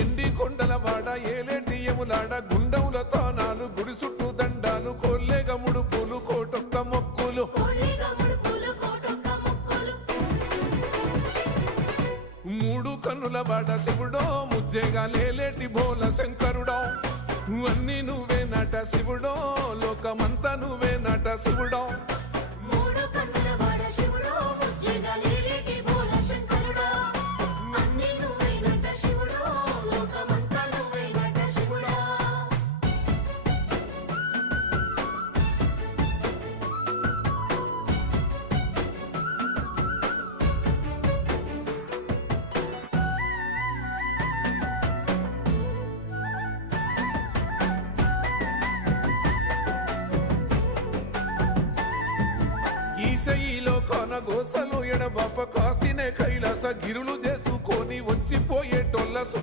ఎండి కొండలవాడ ఏలేటి యములాడ గుండముల తానాలు గుడి చుట్టూ దండాలు కొల్లేగ ముడుపులు కోటొక్క మొక్కులు మూడు కన్నుల బాట శివుడో ముజ్జేగా లేలేటి బోల శంకరుడో అన్నీ నువ్వే నట శివుడో లోకమంతా నువ్వే నట శివుడో ఈశయిలో కొన గోసలు ఎడబాప కాసినే కైలాస గిరులు చేసుకొని వచ్చిపోయేట